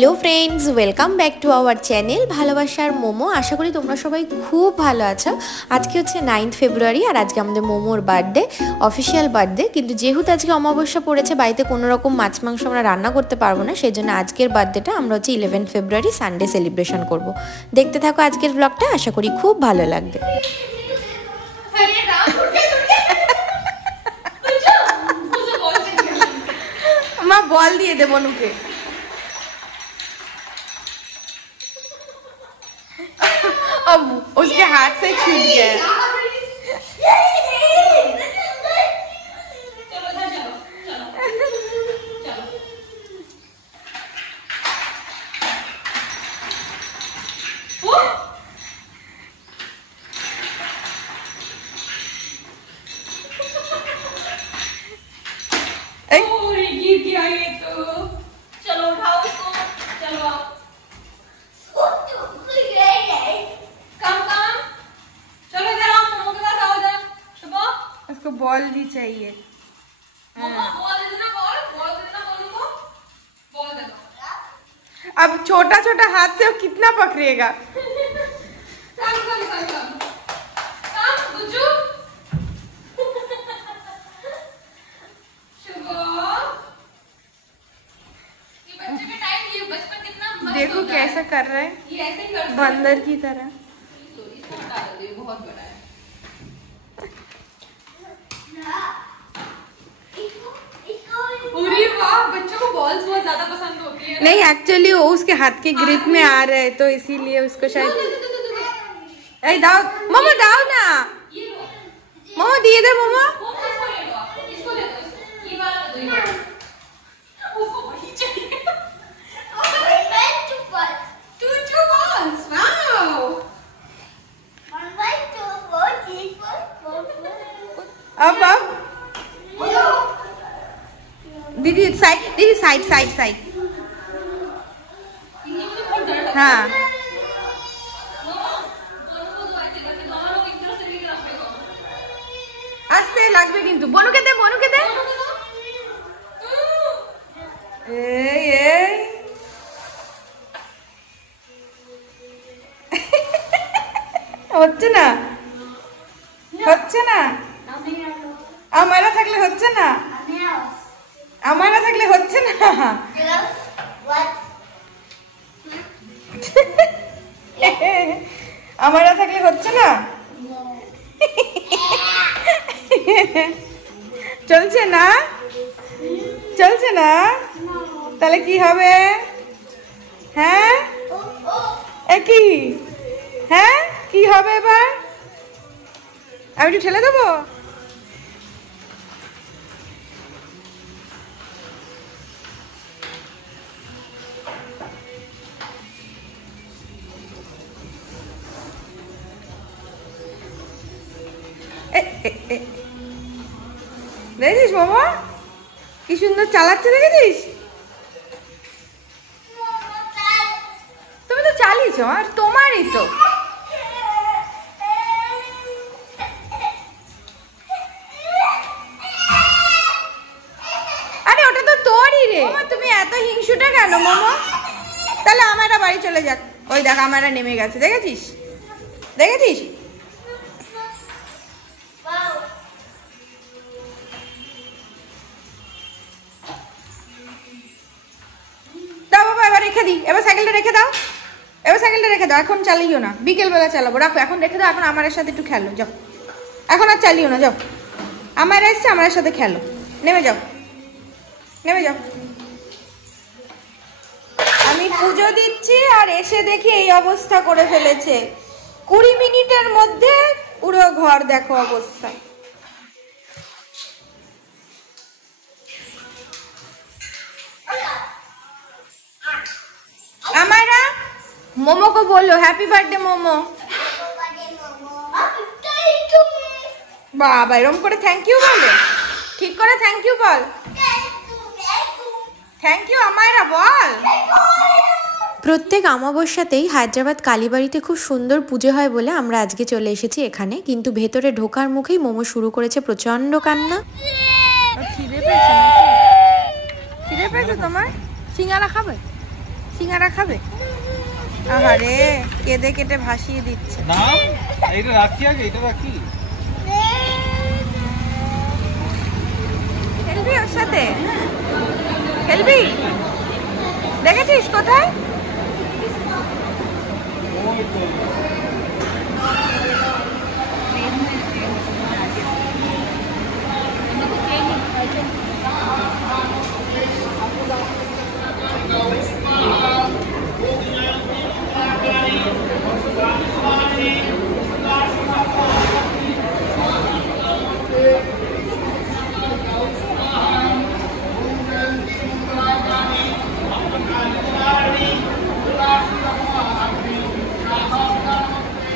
Hello friends welcome back to our channel ভালোবাসার মোমো। আশা করি তোমরা সবাই খুব ভালো আছো। আজকে হচ্ছে 9 ফেব্রুয়ারি আর আজকে আমাদের মোমোর বার্থডে, অফিশিয়াল বার্থডে। কিন্তু যেহেতু আজকে অমাবস্যা পড়েছে, বাড়িতে কোনো রকম মাছ মাংস আমরা রান্না করতে পারবো না, সেই জন্য আজকের বার্থডেটা আমরা হচ্ছে 11 ফেব্রুয়ারি সানডে সেলিব্রেশন করব। দেখতে থাকো আজকের ব্লগটা, আশা করি খুব ভালো লাগবে। মা বল দিয়ে দে বনুকে। अब उसके हाथ से छूट गया। बॉल भी चाहिए। अब छोटा छोटा हाथ से वो कितना पकड़ेगा। देखो कैसा कर रहा है, बंदर की तरह। बहुत बड़ा है। बच्चों को बॉल्स बहुत ज्यादा पसंद होती है। नहीं, एक्चुअली वो उसके हाथ के ग्रिप में आ रहे हैं, तो इसीलिए उसको शायद। अरे दाओ मोमो, दाओ ना मोमो, दिए दे मोमो। अब दीदी साइड, दीदी साइड साइड साइड। हाँ आस्ते লাগবে কিন্তু। বনুকে দে, বনুকে দে। এই এই হচ্ছে না, হচ্ছে না। আমারা থাকলে হচ্ছে না, আমারা থাকলে হচ্ছে না। আমারা থাকলে হচ্ছে না। চলছে না, চলছে না, তাহলে কি হবে? হ্যাঁ একই, হ্যাঁ কি হবে এবার? আমি একটু ঠেলে দেবো। দেখেছিস মামা কি সুন্দর চালাচ্ছে, দেখেছিস? তুমি তো চালিয়েছ, আর তোমারই তো। আরে ওটা তো তোরই রে। তুমি এত হিংসুটা কেন মামা? তাহলে আমারা বাড়ি চলে যাক। ওই দেখ আমারা নেমে গেছে, দেখেছিস? দেখেছিস? রেখে দিই, এবার সাইকেলটা রেখে দাও, এবার সাইকেলটা রেখে দাও। এখন চালিও না, বিকেল বেলা চালাবো। রাখো, এখন রেখে দাও। এখন আমার সাথে একটু খেলো, যাও। এখন আর চালিও না, যাও। আমার এসছে, আমার সাথে খেলো। নেমে যাও, নেমে যাও। আমি পুজো দিচ্ছি আর এসে দেখি এই অবস্থা করে ফেলেছে। 20 মিনিটের মধ্যে পুরো ঘর দেখো অবস্থা। আমারা मोमो को बोलो हैप्पी बर्थडे मोमो। बाबा एरम करे थैंक यू बोले, ठीक करे थैंक यू बोल। थैंक यू আমারা বল। প্রত্যেক অমাবস্যাতেই হায়দ্রাবাদ কালীবাড়িতে খুব সুন্দর পুজো হয় বলে আমরা আজকে চলে এসেছি এখানে, কিন্তু ভেতরে ঢোকার মুখেই মোমো শুরু করেছে প্রচন্ড কান্না। খিদে পেয়েছে তোমার? সিঙ্গারা খাবে? সিঙ্গারা খাবে? আরে কেঁদে কেটে ভাসিয়ে দিচ্ছে। না এইটা রাখি, আগে এটা রাখি। খেলবি ওর সাথে? খেলবি? দেখেছিস কোথায়?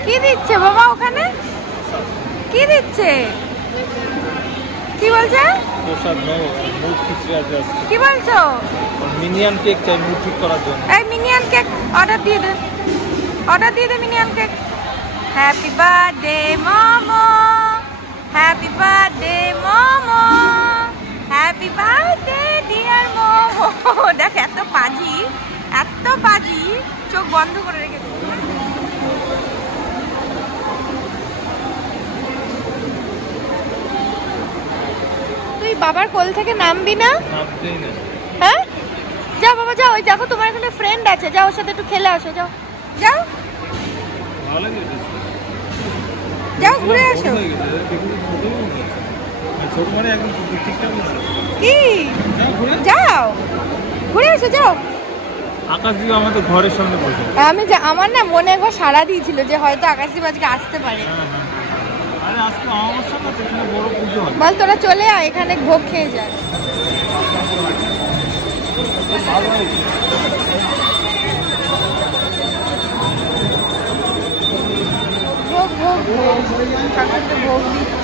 কি দিচ্ছে বাবা ওখানে? কি দিচ্ছে? কি বলছে? প্রসাদ নয়, মুখ খিচড়ি আছে। কি বলছো? মিনিয়ন কেক চাই মুখ ঠিক করার জন্য। এই মিনিয়ন কেক অর্ডার দিয়ে দে, অর্ডার দিয়ে দে minion cake. Happy birthday Momo, happy birthday Momo, happy birthday dear Momo. দেখ এত পাজি, এত পাজি, চোখ বন্ধ করে রেখেছে। তুই বাবার কোল থেকে নামবি না? নামতেই না। হ্যাঁ যাও বাবা যাও, ওই দেখো তোমার এখানে ফ্রেন্ড আছে, যাও ওর সাথে একটু খেলে আসো, যাও যাও ভালো লাগে এটা। যাও ঘুরে আসো। ছোট মানে একদম ঠিকঠাক আছে। কি যাও ঘুরে আসো, যাও। আকাশদীপ আমাদের ঘরের সামনে বসে। আমার না মনে একবার সাড়া দিয়েছিল যে হয়তো আকাশদীপ আজকে আসতে পারে। আরে আজকে আমার সামনে এখানে বড় পুজো হয়। বল তোরা চলে আয়, এখানে ভোগ খেয়ে যা। ভোগ ভোগ ভোগ ঠাকুরকে ভোগ দিচ্ছে।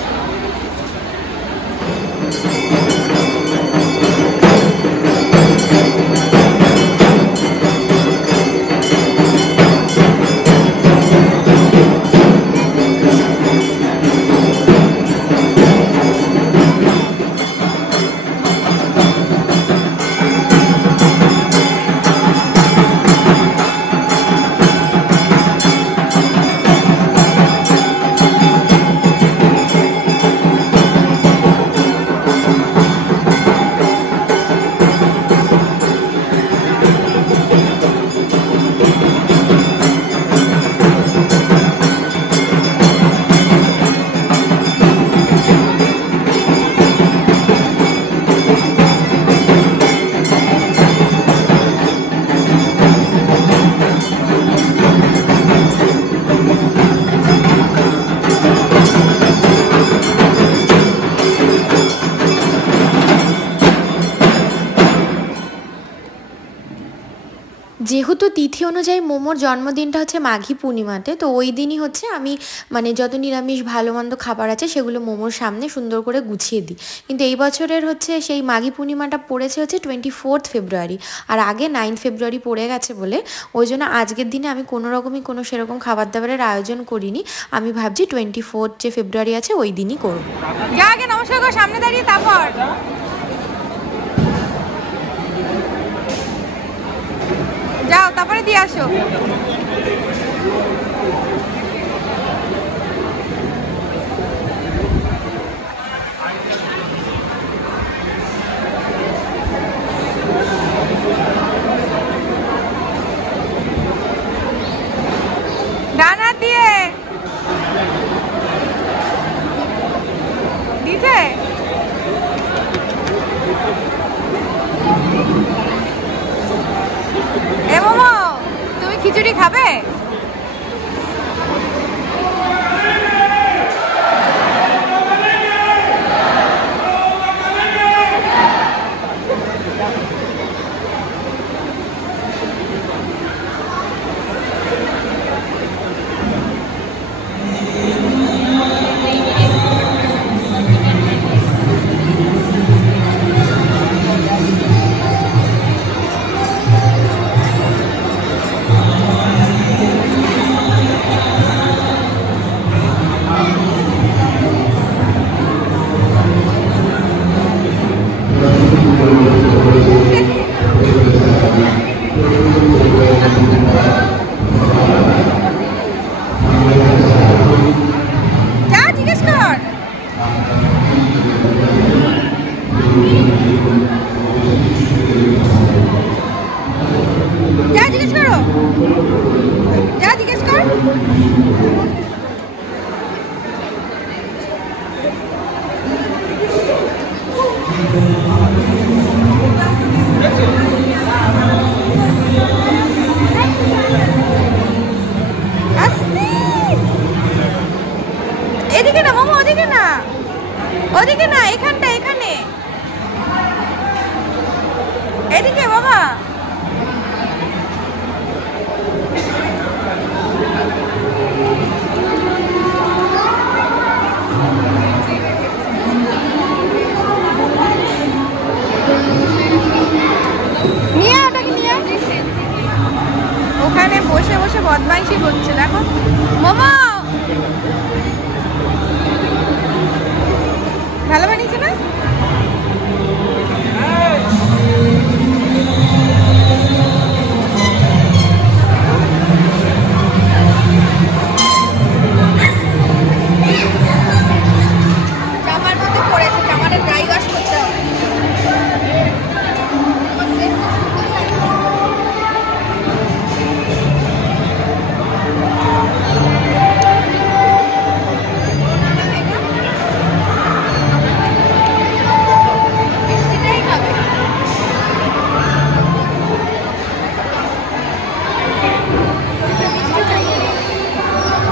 যেহেতু তিথি অনুযায়ী মোমোর জন্মদিনটা হচ্ছে মাঘী পূর্ণিমাতে, তো ওই দিনই হচ্ছে আমি মানে যত নিরামিষ ভালো মন্দ খাবার আছে সেগুলো মোমোর সামনে সুন্দর করে গুছিয়ে দিই। কিন্তু এই বছরের হচ্ছে সেই মাঘী পূর্ণিমাটা পড়েছে হচ্ছে 24 ফেব্রুয়ারি, আর আগে 9 ফেব্রুয়ারি পড়ে গেছে বলে ওই জন্য আজকের দিনে আমি কোনো রকমই কোনো সেরকম খাবার দাবারের আয়োজন করিনি। আমি ভাবছি 24 যে ফেব্রুয়ারি আছে ওই দিনই করব। যা আগে নমস্কার কর সামনে দাঁড়িয়ে, তারপর যাও, তারপরে দিয়ে আসো। ডানা দিয়ে দিছে। এ মোমো, তুমি খিচুড়ি খাবে? যা জিজ্ঞেস কর। এদিকে না মামা, ওদিকে না, ওদিকে না, এখানটা, এখানে, এদিকে বাবা। নিয়ে ওটাকে নিয়ে ওখানে বসে বসে বদমাইশি করছে দেখো মামা। ভালো বানিয়েছে না? জামার মধ্যে পড়েছে, জামাটা ড্রাই ওয়াশ করতে হবে।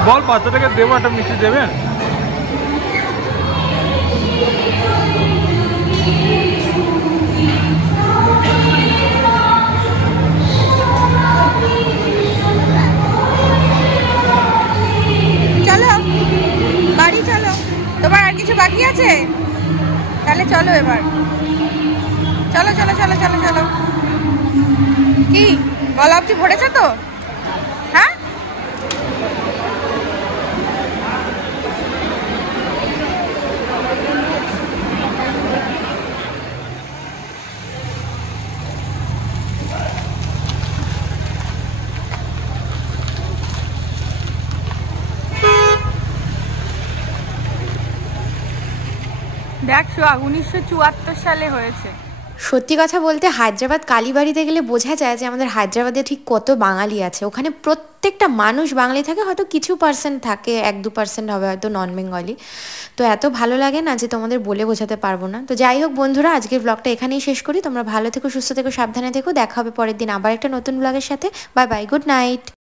বল বাচ্চাটাকে দেবো একটা মিষ্টি দেবেন? চলো বাড়ি চলো, তোমার আর কিছু বাকি আছে? তাহলে চলো এবার, চলো চলো চলো চলো চলো। কি গলা অব্দি ভরেছে তো? হ্যাঁ দেখ সোহাগ, 1974 সালে হয়েছে। সত্যি কথা বলতে হায়দ্রাবাদ কালীবাড়িতে গেলে বোঝা যায় যে আমাদের হায়দ্রাবাদে ঠিক কত বাঙালি আছে। ওখানে প্রত্যেকটা মানুষ বাঙালি থাকে, হয়তো কিছু পার্সেন্ট থাকে, 1-2% হবে হয়তো নন বেঙ্গলি। তো এত ভালো লাগে না যে তোমাদের বলে বোঝাতে পারবো না। তো যাই হোক বন্ধুরা, আজকের ব্লগটা এখানেই শেষ করি। তোমরা ভালো থেকো, সুস্থ থেকো, সাবধানে থেকো। দেখা হবে পরের দিন আবার একটা নতুন ব্লগের সাথে। Bye bye, good night.